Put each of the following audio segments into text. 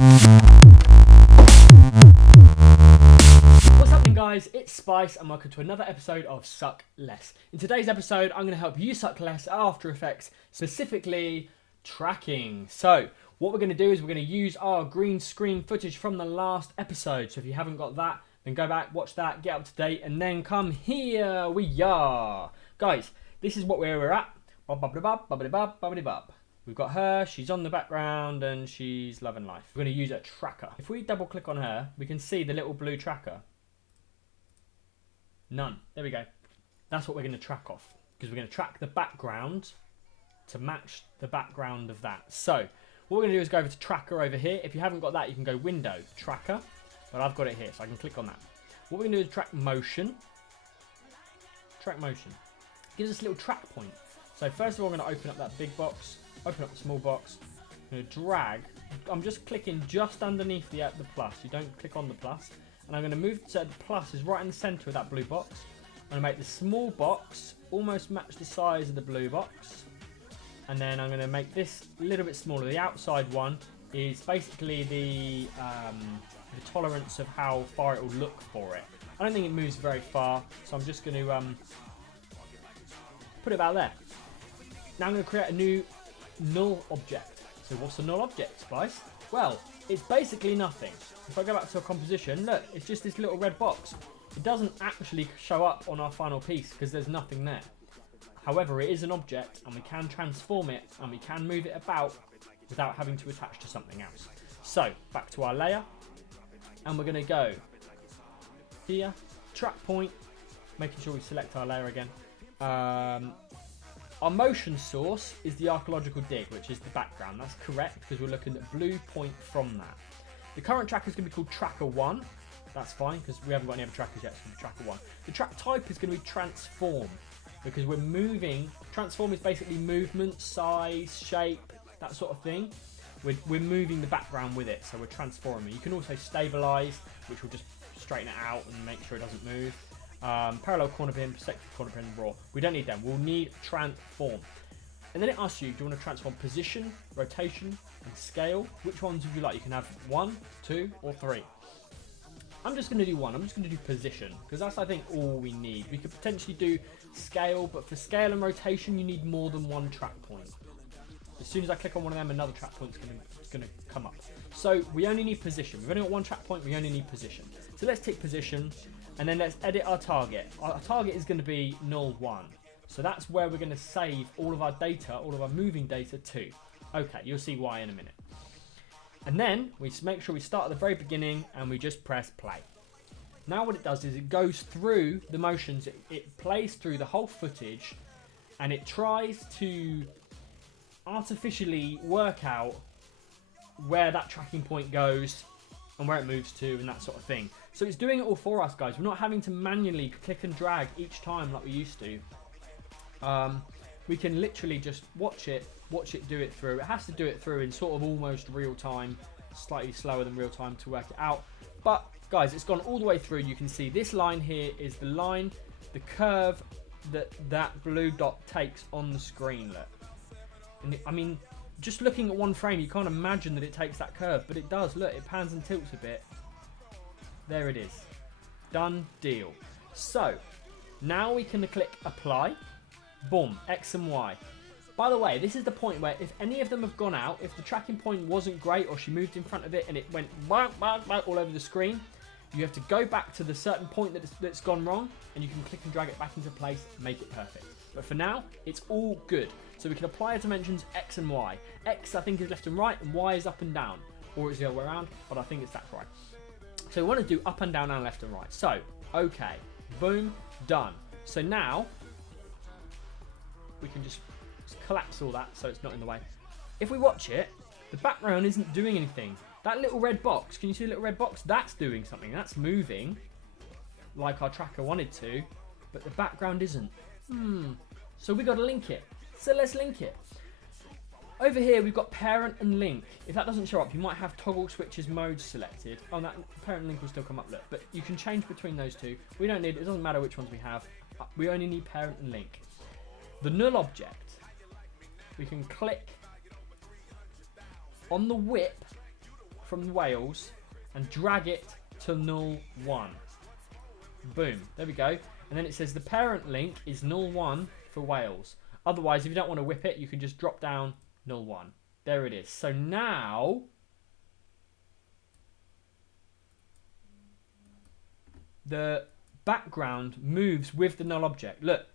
What's happening, guys? It's Spice and welcome to another episode of Suck Less. In today's episode, I'm going to help you suck less at After Effects, specifically tracking. So what we're going to do is we're going to use our green screen footage from the last episode. So if you haven't got that, then go back, watch that, get up to date, and then come here. We are. Guys, this is where we're at. We've got her, she's on the background, and she's loving life. We're going to use a tracker. If we double click on her, we can see the little blue tracker. None. There we go. That's what we're going to track off, because we're going to track the background to match the background of that. So what we're going to do is go over to tracker over here. If you haven't got that, you can go window, tracker, but I've got it here, so I can click on that. What we're going to do is track motion. Track motion. Gives us a little track point. So first of all, I'm going to open up that big box, open up the small box. I'm going to drag. I'm just clicking just underneath the plus. You don't click on the plus. And I'm going to move so the plus is right in the center of that blue box. I'm going to make the small box almost match the size of the blue box. And then I'm going to make this a little bit smaller. The outside one is basically the tolerance of how far it will look for it. I don't think it moves very far, so I'm just going to put it about there. Now I'm going to create a new null object. So what's a null object, Spice? Well, it's basically nothing. If I go back to a composition, look, it's just this little red box. It doesn't actually show up on our final piece because there's nothing there. However, it is an object and we can transform it and we can move it about without having to attach to something else. So back to our layer, and we're going to go here, track point, making sure we select our layer again. Our motion source is the archaeological dig, which is the background. That's correct because we're looking at blue point from that. The current tracker is going to be called Tracker 1. That's fine because we haven't got any other trackers yet, so Tracker 1. The track type is going to be transform because we're moving. Transform is basically movement, size, shape, that sort of thing. We're moving the background with it, so we're transforming. You can also stabilize, which will just straighten it out and make sure it doesn't move. Parallel corner pin, perspective corner pin, raw. We don't need them. We'll need transform. And then it asks you, do you want to transform position, rotation, and scale? Which ones would you like? You can have 1, 2, or 3. I'm just going to do 1. I'm just going to do position, because that's, I think, all we need. We could potentially do scale, but for scale and rotation, you need more than one track point. As soon as I click on one of them, another track point is going to come up. So we only need position. We've only got one track point. We only need position. So let's take position. And then let's edit our target. Our target is going to be null 1. So that's where we're going to save all of our data, all of our moving data to. Okay, you'll see why in a minute. And then we make sure we start at the very beginning and we just press play. Now what it does is it goes through the motions, it plays through the whole footage and it tries to artificially work out where that tracking point goes and where it moves to and that sort of thing. So it's doing it all for us, guys. We're not having to manually click and drag each time like we used to. We can literally just watch it do it through. It has to do it through in sort of almost real time, slightly slower than real time to work it out. But guys, it's gone all the way through. You can see this line here is the line, the curve that blue dot takes on the screen. Look, and I mean, just looking at one frame, you can't imagine that it takes that curve, but it does. Look, it pans and tilts a bit. There it is. Done deal. So now we can click apply. Boom, X and Y. By the way, this is the point where if any of them have gone out, if the tracking point wasn't great or she moved in front of it and it went all over the screen, you have to go back to the certain point that's gone wrong and you can click and drag it back into place and make it perfect. But for now, it's all good. So we can apply our dimensions X and Y. X, I think, is left and right, and Y is up and down. Or it's the other way around, but I think that's right. So we want to do up and down and left and right. So, okay, boom, done. So now, we can just collapse all that so it's not in the way. If we watch it, the background isn't doing anything. That little red box, can you see the little red box? That's doing something. That's moving like our tracker wanted to, but the background isn't. So we got to link it. So let's link it. Over here we've got parent and link. If that doesn't show up, you might have toggle switches mode selected. Oh, that parent and link will still come up, look. But you can change between those two. We don't need, it doesn't matter which ones we have. We only need parent and link. The null object, we can click on the whip from Wales and drag it to null 1. Boom. There we go. And then it says the parent link is null 1 for Wales. Otherwise, if you don't want to whip it, you can just drop down null 1. There it is. So now the background moves with the null object. Look,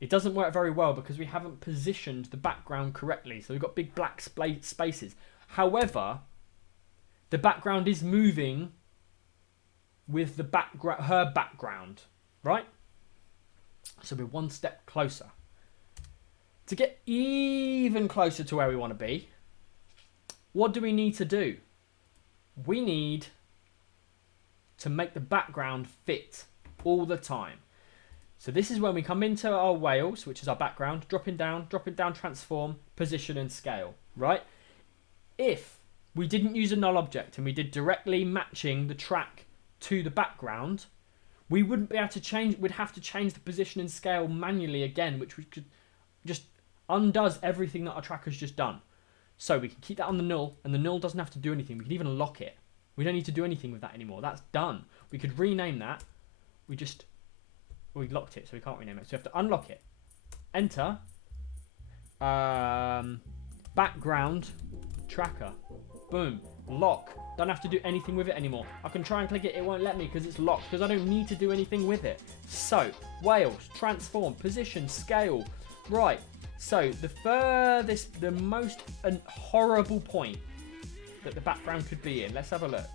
it doesn't work very well because we haven't positioned the background correctly. So we've got big black spaces. However, the background is moving with the her background, right? So we're one step closer. To get even closer to where we want to be, what do we need to do? We need to make the background fit all the time. So this is when we come into our Wales, which is our background, dropping down, transform, position and scale, right? If we didn't use a null object and we did directly matching the track to the background, we wouldn't be able to change, we'd have to change the position and scale manually again, which we could just undoes everything that our tracker's just done. So we can keep that on the null, and the null doesn't have to do anything. We can even lock it. We don't need to do anything with that anymore. That's done. We could rename that. We locked it, so we can't rename it. So we have to unlock it. Enter. Background tracker. Boom. Lock. Don't have to do anything with it anymore. I can try and click it. It won't let me because it's locked, because I don't need to do anything with it. So, Wales, transform, position, scale. Right. So, the most horrible point that the background could be in, let's have a look,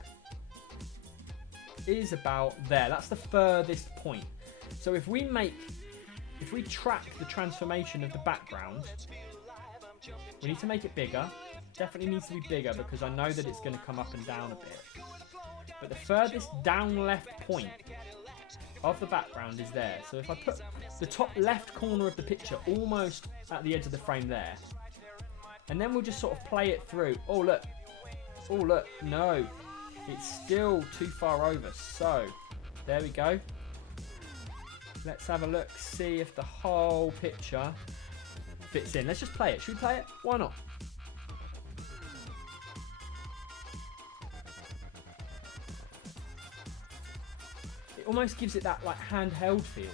is about there. That's the furthest point. So if we track the transformation of the background, we need to make it bigger. Definitely needs to be bigger because I know that it's going to come up and down a bit. But the furthest down left point of the background is there. So if I put the top left corner of the picture almost at the edge of the frame there, and then we'll just sort of play it through. Oh look, no, it's still too far over. So there we go. Let's have a look, see if the whole picture fits in. Let's just play it. Should we play it? Why not? It almost gives it that like handheld feel.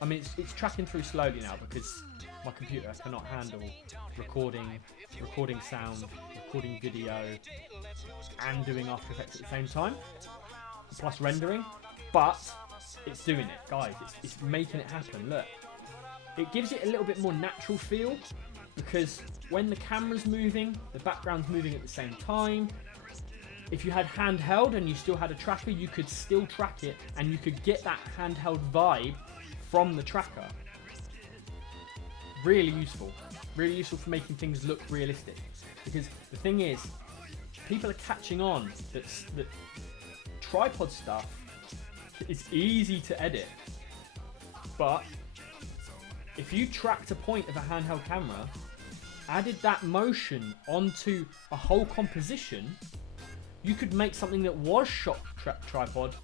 I mean, it's tracking through slowly now because my computer cannot handle recording sound, recording video, and doing After Effects at the same time, plus rendering. But it's doing it, guys. It's making it happen. Look, it gives it a little bit more natural feel because when the camera's moving, the background's moving at the same time. If you had handheld and you still had a tracker, you could still track it and you could get that handheld vibe from the tracker. Really useful for making things look realistic. Because the thing is, people are catching on that tripod stuff is easy to edit, but if you tracked a point of a handheld camera, added that motion onto a whole composition, you could make something that was shot tripod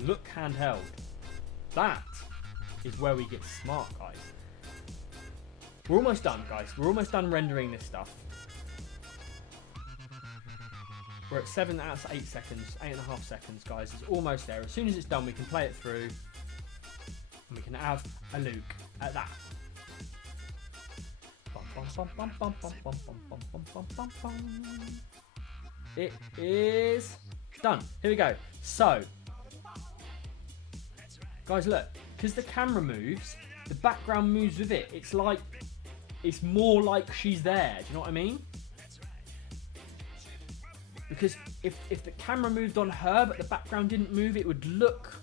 look handheld. That is where we get smart, guys. We're almost done, guys. We're almost done rendering this stuff. We're at 7 out of 8 seconds, 8.5 seconds, guys. It's almost there. As soon as it's done, we can play it through, and we can have a look at that. It is done. Here we go. So, guys, look, because the camera moves, the background moves with it. It's more like she's there. Do you know what I mean? Because if the camera moved on her but the background didn't move, it would look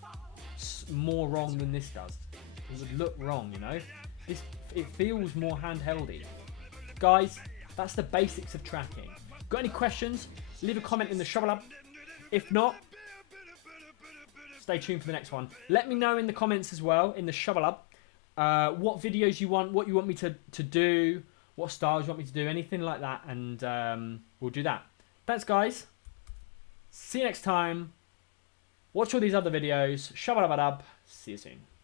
more wrong than this does. It would look wrong, you know? It feels more handheldy. Guys, that's the basics of tracking. Got any questions? Leave a comment in the Shovel Up. If not, stay tuned for the next one. Let me know in the comments as well, in the Shovel Up, what videos you want, what you want me to do, what styles you want me to do, anything like that, and we'll do that. Thanks, guys. See you next time. Watch all these other videos. Shabba-dabba-dub. See you soon.